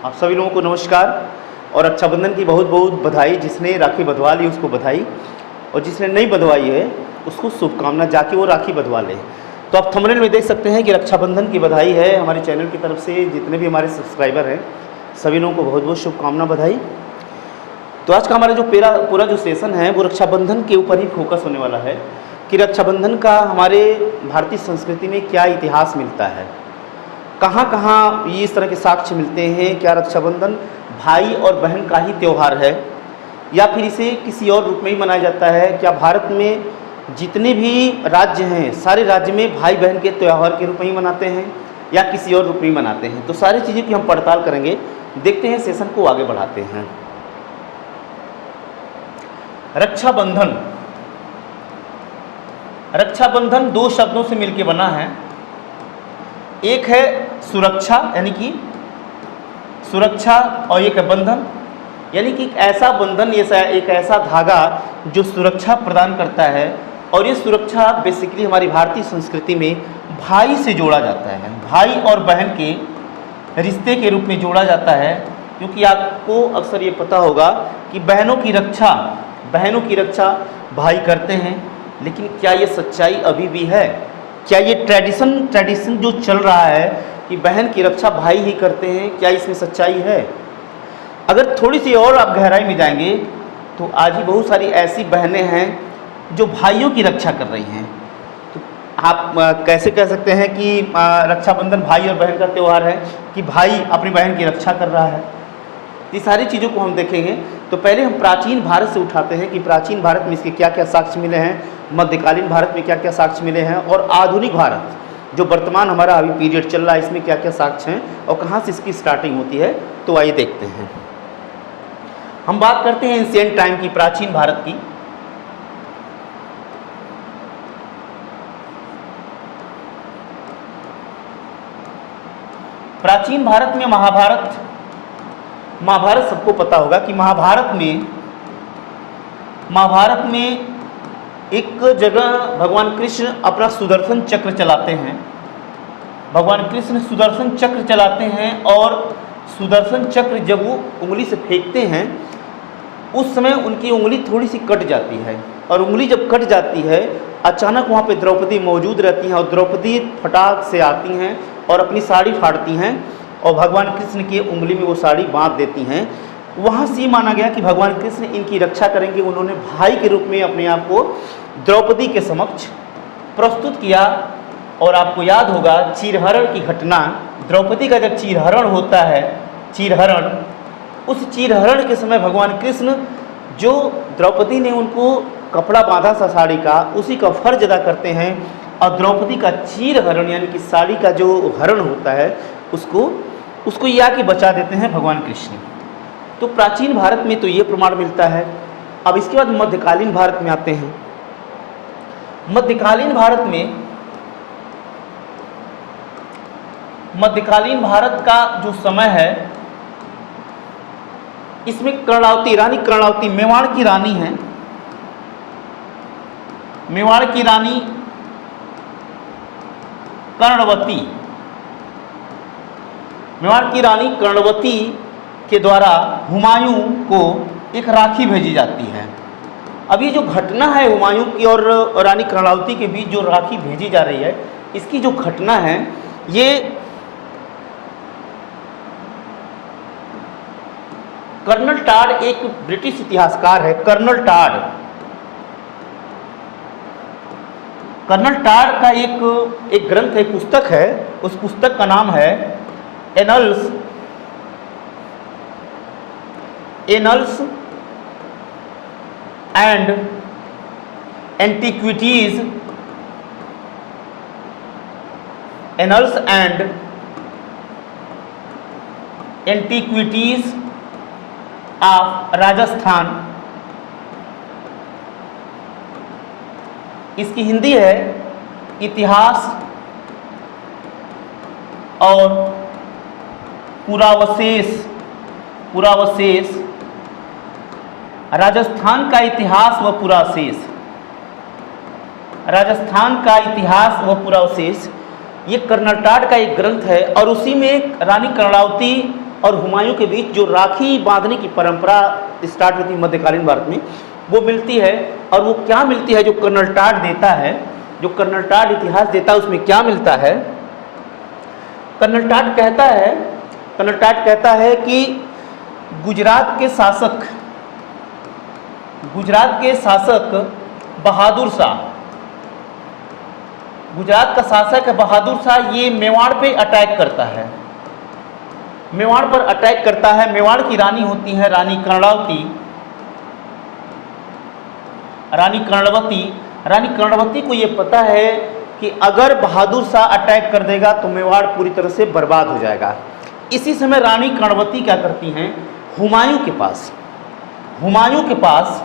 आप सभी लोगों को नमस्कार और रक्षाबंधन की बहुत बहुत बधाई। जिसने राखी बंधवा ली उसको बधाई, और जिसने नहीं बंधवाई है उसको शुभकामना, जाके वो राखी बंधवा ले। तो आप थंबनेल में देख सकते हैं कि रक्षाबंधन की बधाई है हमारे चैनल की तरफ से। जितने भी हमारे सब्सक्राइबर हैं सभी लोगों को बहुत बहुत शुभकामना, बधाई। तो आज का हमारा जो पूरा जो सेशन है वो रक्षाबंधन के ऊपर ही फोकस होने वाला है कि रक्षाबंधन का हमारे भारतीय संस्कृति में क्या इतिहास मिलता है, कहाँ कहाँ ये इस तरह के साक्ष्य मिलते हैं। क्या रक्षाबंधन भाई और बहन का ही त्यौहार है या फिर इसे किसी और रूप में ही मनाया जाता है? क्या भारत में जितने भी राज्य हैं सारे राज्य में भाई बहन के त्यौहार के रूप में ही मनाते हैं या किसी और रूप में ही मनाते हैं? तो सारी चीज़ों की हम पड़ताल करेंगे, देखते हैं, सेशन को आगे बढ़ाते हैं। रक्षाबंधन, रक्षाबंधन दो शब्दों से मिलकर बना है। एक है सुरक्षा, यानी कि सुरक्षा, और एक है बंधन, यानी कि एक ऐसा बंधन, एक ऐसा धागा जो सुरक्षा प्रदान करता है। और ये सुरक्षा बेसिकली हमारी भारतीय संस्कृति में भाई से जोड़ा जाता है, भाई और बहन के रिश्ते के रूप में जोड़ा जाता है। क्योंकि आपको अक्सर ये पता होगा कि बहनों की रक्षा भाई करते हैं, लेकिन क्या ये सच्चाई अभी भी है? क्या ये ट्रेडिशन जो चल रहा है कि बहन की रक्षा भाई ही करते हैं, क्या इसमें सच्चाई है? अगर थोड़ी सी और आप गहराई में जाएंगे तो आज ही बहुत सारी ऐसी बहनें हैं जो भाइयों की रक्षा कर रही हैं। तो आप कैसे कह सकते हैं कि रक्षाबंधन भाई और बहन का त्यौहार है कि भाई अपनी बहन की रक्षा कर रहा है? ये सारी चीज़ों को हम देखेंगे। तो पहले हम प्राचीन भारत से उठाते हैं कि प्राचीन भारत में इसके क्या क्या साक्ष्य मिले हैं, मध्यकालीन भारत में क्या क्या साक्ष्य मिले हैं, और आधुनिक भारत जो वर्तमान हमारा अभी पीरियड चल रहा है इसमें क्या क्या साक्ष्य हैं और कहाँ से इसकी स्टार्टिंग होती है। तो आइए देखते हैं। हम बात करते हैं एंशिएंट टाइम की, प्राचीन भारत की। प्राचीन भारत में महाभारत सबको पता होगा कि महाभारत में एक जगह भगवान कृष्ण अपना सुदर्शन चक्र चलाते हैं। भगवान कृष्ण सुदर्शन चक्र चलाते हैं और सुदर्शन चक्र जब वो उंगली से फेंकते हैं उस समय उनकी उंगली थोड़ी सी कट जाती है, और उंगली जब कट जाती है अचानक वहाँ पे द्रौपदी मौजूद रहती हैं, और द्रौपदी फटाक से आती हैं और अपनी साड़ी फाड़ती हैं और भगवान कृष्ण की उंगली में वो साड़ी बांध देती हैं। वहाँ से माना गया कि भगवान कृष्ण इनकी रक्षा करेंगे। उन्होंने भाई के रूप में अपने आप को द्रौपदी के समक्ष प्रस्तुत किया। और आपको याद होगा चीरहरण की घटना, द्रौपदी का जब चीरहरण होता है, उस चीरहरण के समय भगवान कृष्ण, जो द्रौपदी ने उनको कपड़ा बांधा सा साड़ी का, उसी का फर्ज अदा करते हैं और द्रौपदी का चीरहरण यानी कि साड़ी का जो हरण होता है उसको ये आके बचा देते हैं भगवान कृष्ण। तो प्राचीन भारत में तो ये प्रमाण मिलता है। अब इसके बाद मध्यकालीन भारत में आते हैं। मध्यकालीन भारत का जो समय है इसमें रानी कर्णावती मेवाड़ की रानी है। मेवाड़ की रानी कर्णवती, मेवाड़ की रानी कर्णवती के द्वारा हुमायूं को एक राखी भेजी जाती है। अब ये जो घटना है हुमायूं की और रानी कर्णावती के बीच जो राखी भेजी जा रही है, इसकी जो घटना है ये कर्नल टाड, एक ब्रिटिश इतिहासकार है कर्नल टाड का एक ग्रंथ है, पुस्तक है। उस पुस्तक का नाम है annuls and antiquities, annuls and antiquities of Rajasthan. इसकी हिंदी है इतिहास और पुरावशेष, राजस्थान का इतिहास व पुरावशेष, राजस्थान का इतिहास व पुरावशेष। ये कर्नल टाड का एक ग्रंथ है और उसी में रानी कर्णावती और हुमायूं के बीच जो राखी बांधने की परंपरा स्टार्ट होती है मध्यकालीन भारत में, वो मिलती है। और वो क्या मिलती है जो कर्नल टाड देता है, जो कर्नल टाड इतिहास देता है, उसमें क्या मिलता है? कर्नल टाड कहता है कि गुजरात के शासक बहादुर शाह, गुजरात का शासक है बहादुर शाह, ये मेवाड़ पे अटैक करता है, मेवाड़ पर अटैक करता है। मेवाड़ की रानी होती है रानी कर्णवती को ये पता है कि अगर बहादुर शाह अटैक कर देगा तो मेवाड़ पूरी तरह से बर्बाद हो जाएगा। इसी समय रानी कर्णवती क्या करती हैं, हुमायूं के पास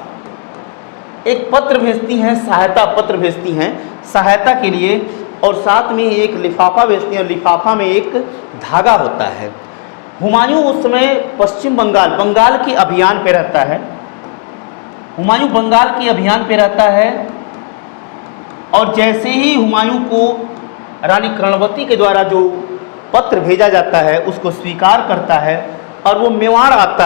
एक पत्र भेजती हैं, सहायता पत्र भेजती हैं सहायता के लिए, और साथ में एक लिफाफा भेजती हैं, और लिफाफा में एक धागा होता है। हुमायूं उस समय पश्चिम बंगाल के अभियान पे रहता है, हुमायूं बंगाल के अभियान पे रहता है, और जैसे ही हुमायूं को रानी कर्णवती के द्वारा जो पत्र भेजा जाता है उसको स्वीकार करता है और वो मेवाड़ आता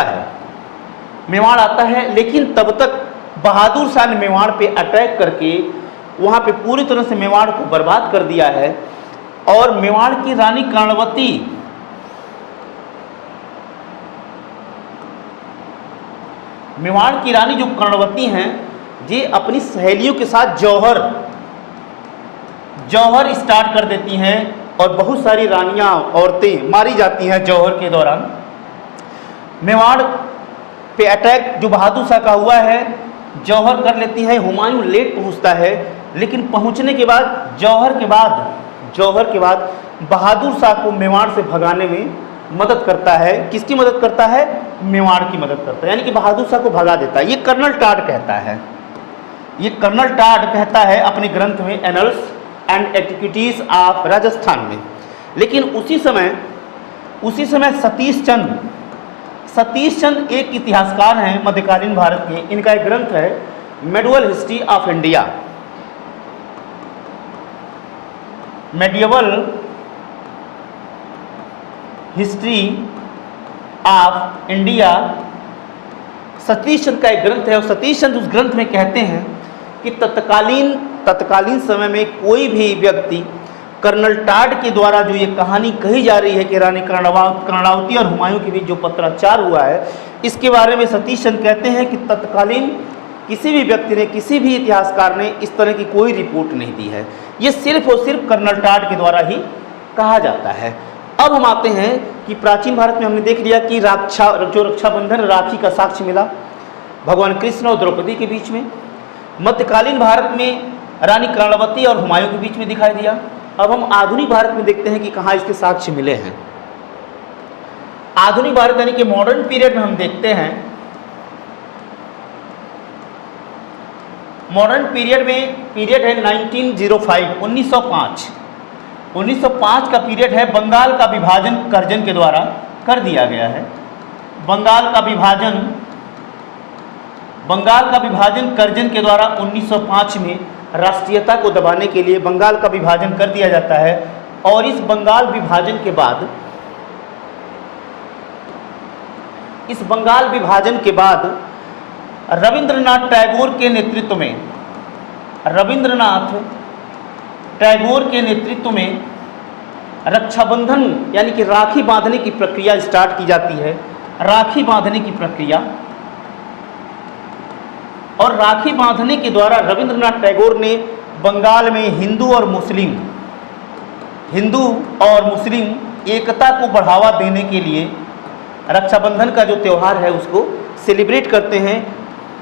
है। लेकिन तब तक बहादुर शाह ने मेवाड़ पे अटैक करके वहाँ पे पूरी तरह से मेवाड़ को बर्बाद कर दिया है। और मेवाड़ की रानी कर्णवती जो कर्णवती हैं, ये अपनी सहेलियों के साथ जौहर स्टार्ट कर देती हैं, और बहुत सारी रानियां, औरतें मारी जाती हैं जौहर के दौरान। मेवाड़ पे अटैक जो बहादुर शाह का हुआ है, जौहर कर लेती है। हुमायूं लेट पहुंचता है, लेकिन पहुंचने के बाद जौहर के बाद बहादुर शाह को मेवाड़ से भगाने में मदद करता है। किसकी मदद करता है? मेवाड़ की मदद करता है, यानी कि बहादुर शाह को भगा देता है। ये कर्नल टाड कहता है अपने ग्रंथ में annuls and antiquities of Rajasthan में। लेकिन उसी समय सतीश चंद एक इतिहासकार हैं मध्यकालीन भारत के। इनका एक ग्रंथ है medieval history of India, medieval history of India. Satish Chand का एक ग्रंथ है, और सतीश चंद उस ग्रंथ में कहते हैं कि तत्कालीन समय में कोई भी व्यक्ति कर्नल टाड के द्वारा जो ये कहानी कही जा रही है कि रानी कर्णावती और हुमायूं के बीच जो पत्राचार हुआ है, इसके बारे में सतीश चंद कहते हैं कि तत्कालीन किसी भी व्यक्ति ने, किसी भी इतिहासकार ने इस तरह की कोई रिपोर्ट नहीं दी है। ये सिर्फ और सिर्फ कर्नल टाड के द्वारा ही कहा जाता है। अब हम आते हैं कि प्राचीन भारत में हमने देख लिया कि रक्षाबंधन राखी का साक्ष्य मिला भगवान कृष्ण और द्रौपदी के बीच में। मध्यकालीन भारत में रानी कर्णावती और हुमायूं के बीच में दिखाई दिया। अब हम आधुनिक भारत में देखते हैं कि कहाँ इसके साक्ष्य मिले हैं। आधुनिक भारत यानी कि मॉडर्न पीरियड में हम देखते हैं, मॉडर्न पीरियड है 1905 1905 का पीरियड है। बंगाल का विभाजन कर्जन के द्वारा कर दिया गया है। बंगाल का विभाजन कर्जन के द्वारा 1905 में राष्ट्रीयता को दबाने के लिए बंगाल का विभाजन कर दिया जाता है। और इस बंगाल विभाजन के बाद रविंद्रनाथ टैगोर के नेतृत्व में रक्षाबंधन यानी कि राखी बांधने की प्रक्रिया स्टार्ट की जाती है। राखी बांधने की प्रक्रिया, और राखी बांधने के द्वारा रविंद्रनाथ टैगोर ने बंगाल में हिंदू और मुस्लिम एकता को बढ़ावा देने के लिए रक्षाबंधन का जो त्यौहार है उसको सेलिब्रेट करते हैं।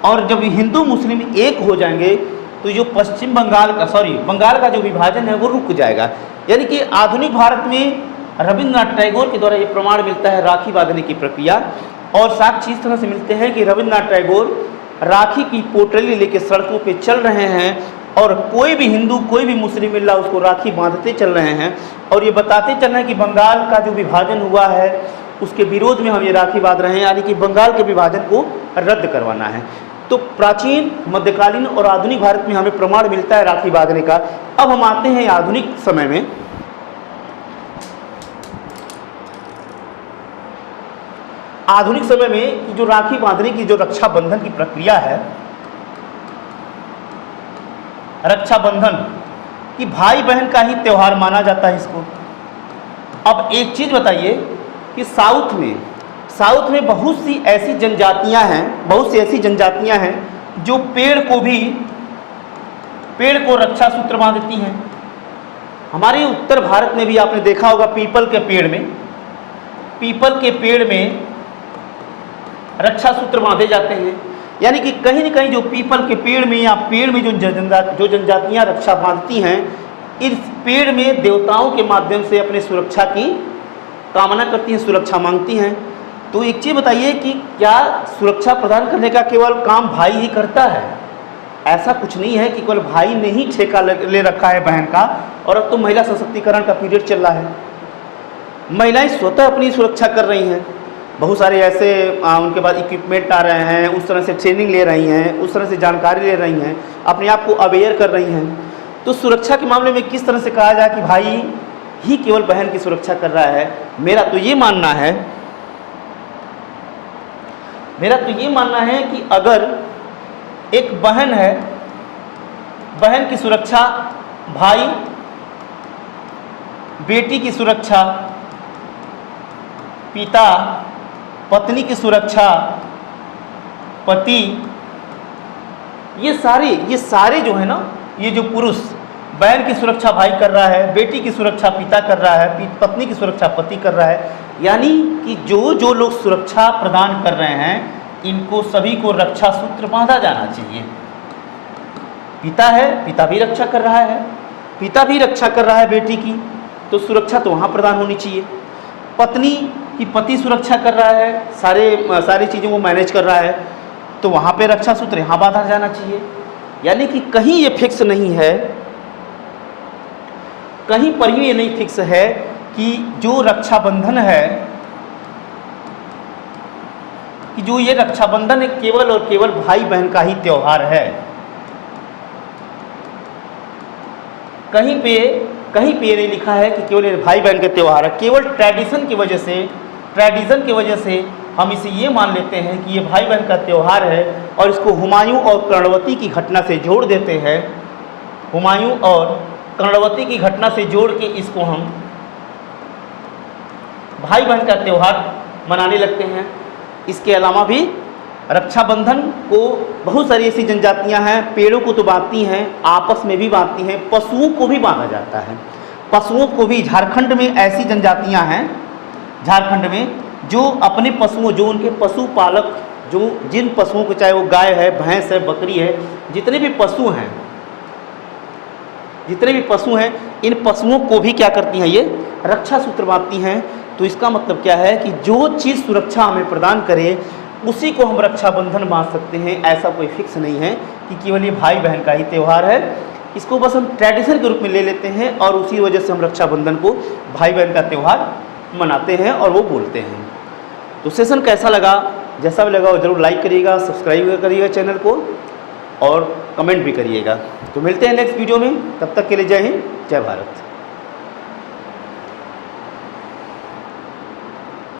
और जब हिंदू मुस्लिम एक हो जाएंगे तो जो बंगाल का जो विभाजन है वो रुक जाएगा। यानी कि आधुनिक भारत में रविंद्रनाथ टैगोर के द्वारा ये प्रमाण मिलता है राखी बांधने की प्रक्रिया। और साक्ष्य इस तरह से मिलते हैं कि रविंद्रनाथ टैगोर राखी की पोटली लेके सड़कों पे चल रहे हैं, और कोई भी हिंदू कोई भी मुस्लिम मिल रहा उसको राखी बांधते चल रहे हैं, और ये बताते चल रहे हैं कि बंगाल का जो विभाजन हुआ है उसके विरोध में हम ये राखी बांध रहे हैं, यानी कि बंगाल के विभाजन को रद्द करवाना है। तो प्राचीन, मध्यकालीन और आधुनिक भारत में हमें प्रमाण मिलता है राखी बांधने का। अब हम आते हैं आधुनिक समय में। आधुनिक समय में कि जो राखी बांधने की जो रक्षाबंधन की प्रक्रिया है, रक्षाबंधन कि भाई बहन का ही त्यौहार माना जाता है इसको। अब एक चीज़ बताइए कि साउथ में बहुत सी ऐसी जनजातियां हैं जो पेड़ को रक्षा सूत्र बांधती हैं। हमारे उत्तर भारत में भी आपने देखा होगा पीपल के पेड़ में रक्षा सूत्र बांधे जाते हैं। यानी कि कहीं न कहीं जो पीपल के पेड़ में या पेड़ में जो जनजातियां रक्षा बांधती हैं, इस पेड़ में देवताओं के माध्यम से अपने सुरक्षा की कामना करती हैं, सुरक्षा मांगती हैं। तो एक चीज़ बताइए कि क्या सुरक्षा प्रदान करने का केवल काम भाई ही करता है? ऐसा कुछ नहीं है कि केवल भाई ने ही ठेका ले रखा है बहन का। और अब तो महिला सशक्तिकरण का पीरियड चल रहा है, महिलाएं स्वतः अपनी सुरक्षा कर रही हैं। बहुत सारे ऐसे उनके पास इक्विपमेंट आ रहे हैं, उस तरह से ट्रेनिंग ले रही हैं, उस तरह से जानकारी ले रही हैं, अपने आप को अवेयर कर रही हैं। तो सुरक्षा के मामले में किस तरह से कहा जाए कि भाई ही केवल बहन की सुरक्षा कर रहा है? मेरा तो ये मानना है कि अगर एक बहन है, बहन की सुरक्षा भाई, बेटी की सुरक्षा पिता, पत्नी की सुरक्षा पति, ये सारे जो है ना, ये जो पुरुष बहन की सुरक्षा भाई कर रहा है, बेटी की सुरक्षा पिता कर रहा है, पत्नी की सुरक्षा पति कर रहा है। यानी कि जो लोग सुरक्षा प्रदान कर रहे हैं, इनको सभी को रक्षा सूत्र बांधा जाना चाहिए। पिता है, पिता भी रक्षा कर रहा है बेटी की, तो सुरक्षा तो वहाँ प्रदान होनी चाहिए। पत्नी की पति सुरक्षा कर रहा है, सारी चीज़ों को मैनेज कर रहा है, तो वहाँ पे रक्षा सूत्र यहाँ बांधा जाना चाहिए। यानी कि कहीं ये फिक्स नहीं है, कहीं पर भी ये नहीं फिक्स है कि जो रक्षाबंधन है, कि जो ये रक्षाबंधन है केवल और केवल भाई बहन का ही त्यौहार है। कहीं पे ये नहीं लिखा है कि केवल ये भाई बहन का त्यौहार है। केवल ट्रेडिशन की वजह से हम इसे ये मान लेते हैं कि ये भाई बहन का त्यौहार है और इसको हुमायूं और कर्णवती की घटना से जोड़ देते हैं। हुमायूं और कर्णवती की घटना से जोड़ के इसको हम भाई बहन का त्यौहार मनाने लगते हैं। इसके अलावा भी रक्षाबंधन को बहुत सारी ऐसी जनजातियां हैं, पेड़ों को तो बांधती हैं, आपस में भी बांधती हैं, पशुओं को भी बांधा जाता है। पशुओं को भी झारखंड में ऐसी जनजातियां हैं, झारखंड में जो अपने पशुओं, जो उनके पशुपालक, जो जिन पशुओं को, चाहे वो गाय है, भैंस है, बकरी है, जितने भी पशु हैं, इन पशुओं को भी क्या करती हैं, ये रक्षा सूत्र बांधती हैं। तो इसका मतलब क्या है कि जो चीज़ सुरक्षा हमें प्रदान करे उसी को हम रक्षाबंधन बांध सकते हैं। ऐसा कोई फिक्स नहीं है कि केवल ये भाई बहन का ही त्यौहार है। इसको बस हम ट्रेडिशन के रूप में ले लेते हैं और उसी वजह से हम रक्षाबंधन को भाई बहन का त्यौहार मनाते हैं और वो बोलते हैं। तो सेशन कैसा लगा? जैसा भी लगा वो ज़रूर लाइक करिएगा, सब्सक्राइब करिएगा चैनल को और कमेंट भी करिएगा। तो मिलते हैं नेक्स्ट वीडियो में, तब तक के लिए जय हिंद, जय भारत।